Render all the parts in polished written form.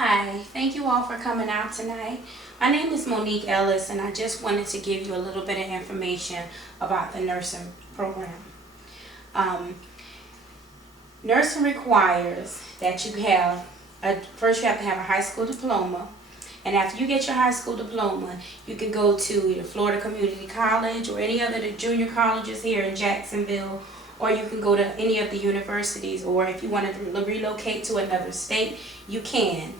Hi, thank you all for coming out tonight. My name is Monique Ellis, and I just wanted to give you a little bit of information about the nursing program. Um, Nursing requires that first you have to have a high school diploma, and after you get your high school diploma, you can go to either Florida Community College or any other of the junior colleges here in Jacksonville, or you can go to any of the universities, or if you want to relocate to another state, you can.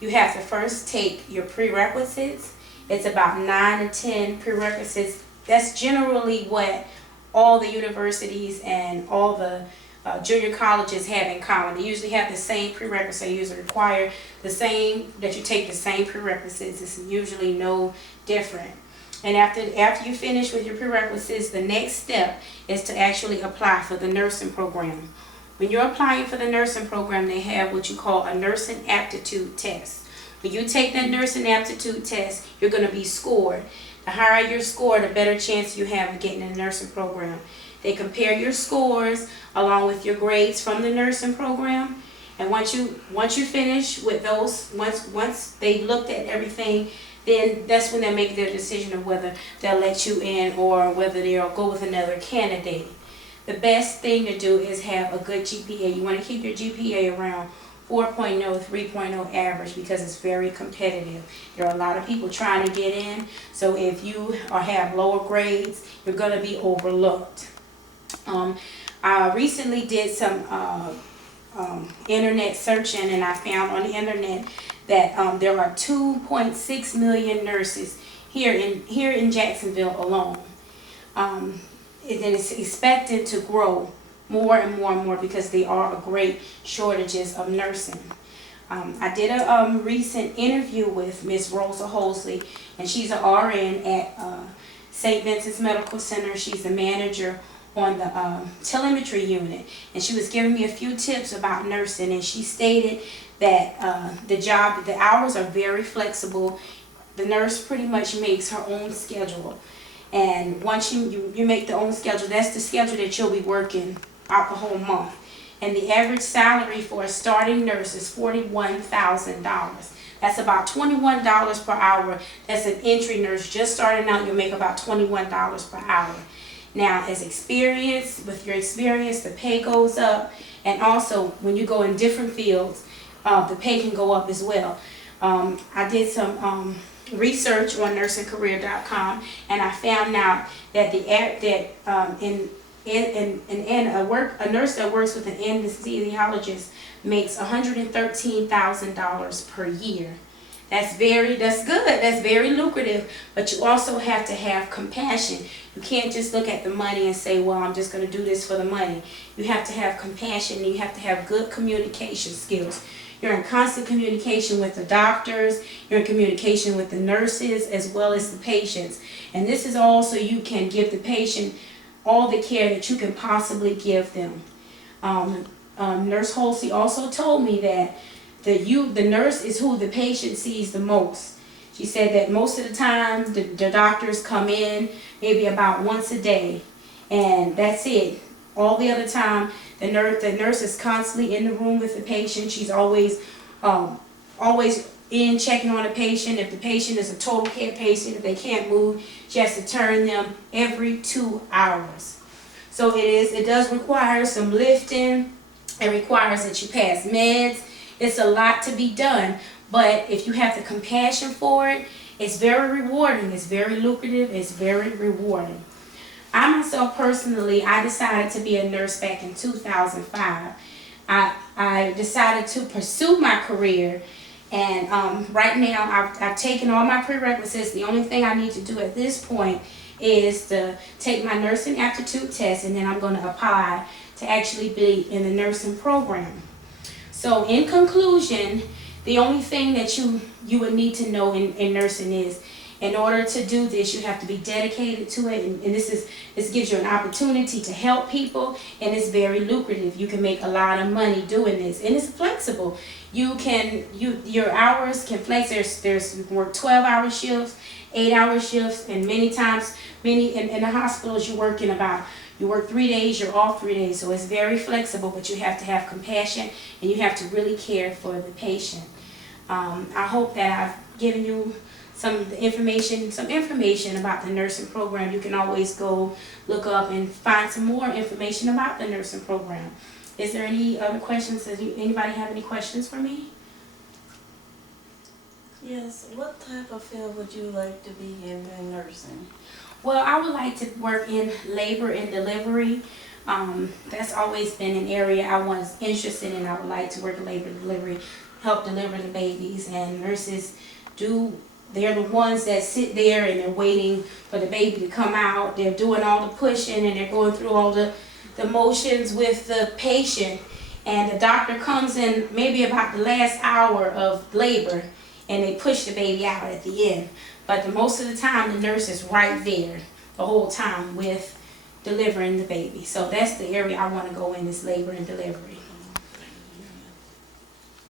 You have to first take your prerequisites. It's about 9 or 10 prerequisites. That's generally what all the universities and all the junior colleges have in common. They usually have the same prerequisites. They usually require the same, that you take the same prerequisites. It's usually no different. And after you finish with your prerequisites, the next step is to actually apply for the nursing program. When you're applying for the nursing program, they have what you call a nursing aptitude test. When you take that nursing aptitude test, you're going to be scored. The higher your score, the better chance you have of getting in the nursing program. They compare your scores along with your grades from the nursing program. And once you finish with those, once they looked at everything, then that's when they make their decision of whether they'll let you in or whether they'll go with another candidate. The best thing to do is have a good GPA. You want to keep your GPA around 4.0, 3.0 average, because it's very competitive. There are a lot of people trying to get in, so if you have lower grades, you're going to be overlooked. I recently did some internet searching, and I found on the internet that there are 2.6 million nurses here in Jacksonville alone. It is expected to grow more and more and more because there are great shortages of nursing. I did a recent interview with Miss Rosa Holsley, and she's an RN at St. Vincent's Medical Center. She's the manager on the telemetry unit, and she was giving me a few tips about nursing, and she stated that the hours are very flexible. The nurse pretty much makes her own schedule, and once you make the own schedule, that's the schedule that you'll be working out the whole month. And the average salary for a starting nurse is $41,000. That's about $21 per hour. That's an entry nurse just starting out. You'll make about $21 per hour. Now, with your experience, the pay goes up, and also when you go in different fields, the pay can go up as well. I did some research on nursingcareer.com, and I found out that a nurse that works with an anesthesiologist makes $113,000 per year. That's good. That's very lucrative, but you also have to have compassion. You can't just look at the money and say, well, I'm just going to do this for the money. You have to have compassion, and you have to have good communication skills. You're in constant communication with the doctors, you're in communication with the nurses as well as the patients. And this is all so you can give the patient all the care that you can possibly give them. Nurse Holsey also told me that the nurse is who the patient sees the most. She said that most of the time the doctors come in maybe about once a day, and that's it. All the other time the nurse is constantly in the room with the patient. She's always in checking on the patient. If the patient is a total care patient, if they can't move, she has to turn them every 2 hours. So it does require some lifting. It requires that you pass meds. It's a lot to be done, but if you have the compassion for it, it's very rewarding. It's very lucrative. It's very rewarding. I myself personally, I decided to be a nurse back in 2005. I decided to pursue my career, and right now I've taken all my prerequisites. The only thing I need to do at this point is to take my nursing aptitude test, and then I'm going to apply to actually be in the nursing program. So in conclusion, the only thing that you would need to know in nursing is, in order to do this, you have to be dedicated to it, and this gives you an opportunity to help people, and it's very lucrative. You can make a lot of money doing this, and it's flexible. Your hours can flex. You can work 12-hour shifts, 8-hour shifts, and many times in the hospitals you work 3 days, you're off 3 days. So it's very flexible, but you have to have compassion, and you have to really care for the patient. I hope that I've given you some information about the nursing program. You can always go look up and find some more information about the nursing program. Is there any other questions? Does anybody have any questions for me? Yes, what type of field would you like to be in nursing? Well, I would like to work in labor and delivery. That's always been an area I was interested in. I would like to work in labor and delivery, help deliver the babies. And nurses they're the ones that sit there and they're waiting for the baby to come out. They're doing all the pushing and they're going through all the motions with the patient. And the doctor comes in maybe about the last hour of labor and they push the baby out at the end. But most of the time, the nurse is right there the whole time with delivering the baby. So that's the area I want to go in, is labor and delivery.